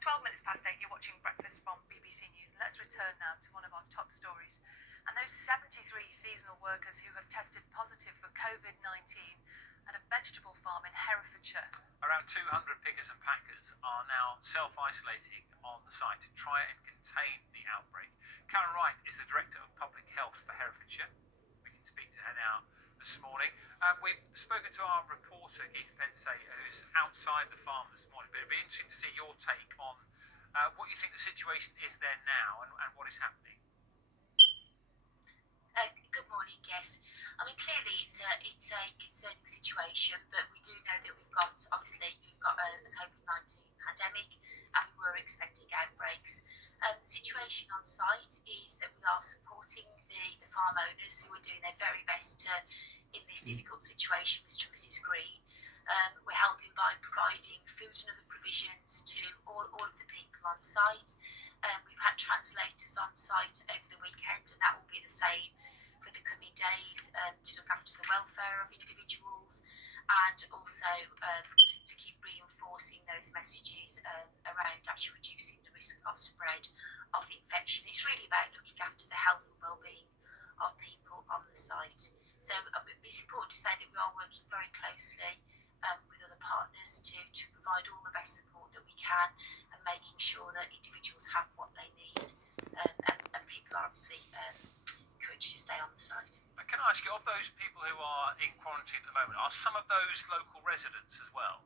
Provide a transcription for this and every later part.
12 minutes past 8, you're watching Breakfast from BBC News. Let's return now to one of our top stories. And those 73 seasonal workers who have tested positive for COVID-19 at a vegetable farm in Herefordshire. Around 200 pickers and packers are now self-isolating on the site to try and contain the outbreak. Karen Wright is the Director of Public Health for Herefordshire. We can speak to her now this morning. We've spoken to our reporter, Geeta Pensay, who's outside the farm this morning, but it'd be interesting to see your take on what you think the situation is there now and what is happening. Good morning, yes. I mean, clearly it's a concerning situation, but we do know that we've got a COVID-19 pandemic and we were expecting outbreaks. The situation on site is that we are supporting the farm owners who are doing their very best in this difficult situation, Mr. and Mrs. Green. We're helping by providing food and other provisions to all of the people on site. We've had translators on site over the weekend, and that will be the same for the coming days to look after the welfare of individuals and also to keep reinforcing those messages around actually reducing the risk of spread of the infection. It's really about looking after the health and well-being of people on the site. So it's important to say that we are working very closely with other partners to provide all the best support that we can and making sure that individuals have what they need and people are obviously encouraged to stay on the site. Can I ask you, of those people who are in quarantine at the moment, are some of those local residents as well?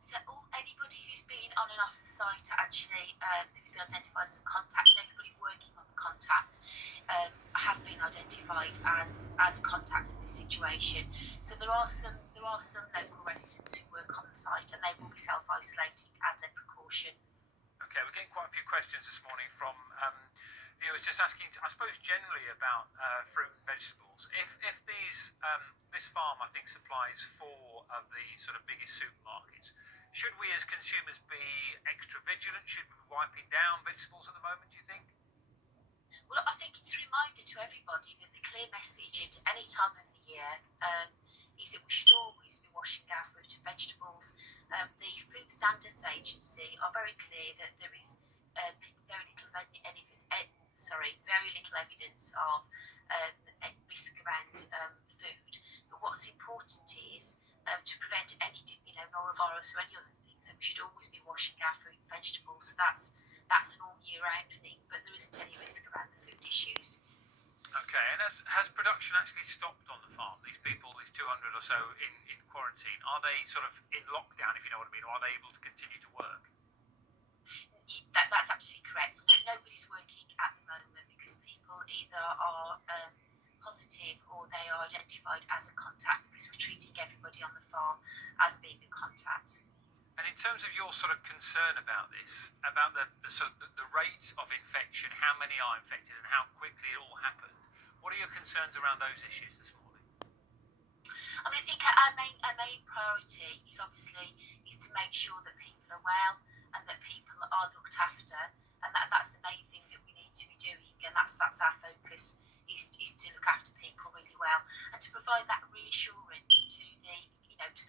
So anybody who's been on and off the site actually who's been identified as a contact, and everybody working on the contact have been identified as contacts in this situation. So there are some local residents who work on the site and they will be self-isolating as a precaution. Okay, we're getting quite a few questions this morning from viewers just asking, I suppose, generally about fruit and vegetables. If this farm, I think, supplies 4 of the sort of biggest supermarkets, should we as consumers be extra vigilant? Should we be wiping down vegetables at the moment, do you think? Well, I think it's a reminder to everybody that the clear message at any time of the year is that we should always be washing our fruit and vegetables. The Food Standards Agency are very clear that there is very little evidence of risk around food. But what's important is to prevent any, norovirus or any other things, that we should always be washing our fruit and vegetables. So that's an all year round thing, but there isn't any risk around the food issues. Okay, and has production actually stopped on the farm? These people, these 200 or so in quarantine, are they sort of in lockdown, if you know what I mean, or are they able to continue to work? That's absolutely correct. Nobody's working at the moment because people either are positive or they are identified as a contact, because we're treating everybody on the farm as being a contact. And in terms of your sort of concern about this, about the rates of infection, how many are infected and how quickly it all happened, what are your concerns around those issues this morning? I mean, I think our main priority is to make sure that people are well and that people are looked after, and that's the main thing that we need to be doing, and that's our focus, is to look after people really well and to provide that reassurance to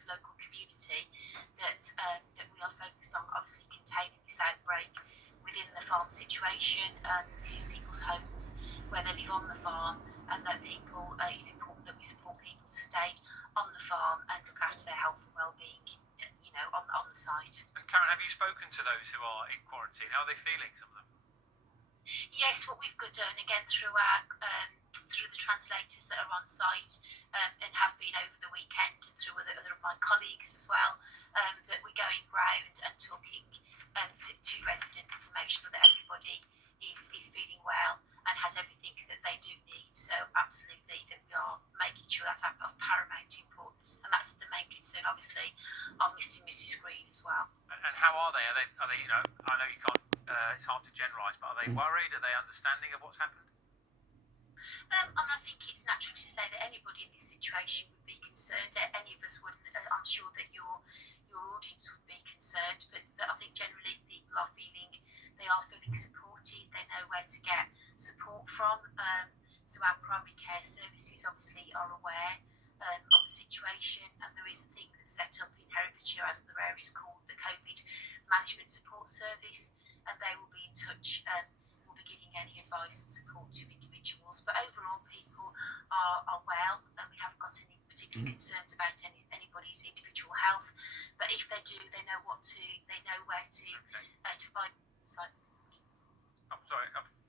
the local community that we are focused on obviously containing this outbreak within the farm situation. This is people's homes where they live on the farm, and that it's important that we support people to stay on the farm and look after their health and well-being, on the site. And Karen, have you spoken to those who are in quarantine? How are they feeling, some of them? Yes, what we've done again through the translators that are on site and have been over the weekend, and through other of my colleagues as well, that we're going round and talking to residents to make sure that everybody is feeling well and has everything that they do need. So absolutely, that we are making sure that's of paramount importance, and that's the main concern, obviously, of Mr. and Mrs. Green as well. And how are they? Are they? I know you can't. It's hard to generalise, but are they worried? Are they understanding of what's happened? I think it's natural to say that anybody in this situation would be concerned. Any of us wouldn't. I'm sure that your audience would be concerned, but I think generally people are feeling supported. They know where to get support from. So our primary care services obviously are aware of the situation, and there is a thing that's set up in Herefordshire, as other areas, called the COVID management support service, and they will be in touch and will be giving any advice and support to individuals. But overall, people are well, and we haven't got any particular concerns about anybody's individual health. But if they do, they know where to find.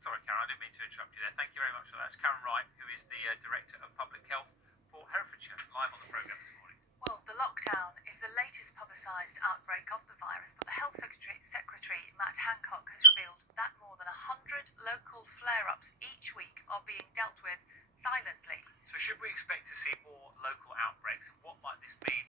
Sorry, Karen, I didn't mean to interrupt you there. Thank you very much for that. It's Karen Wright, who is the Director of Public Health for Herefordshire, live on the programme this morning. Well, the lockdown is the latest publicised outbreak of the virus, but the Health Secretary Matt Hancock has revealed that more than 100 local flare-ups each week are being dealt with silently. So should we expect to see more local outbreaks, and what might this mean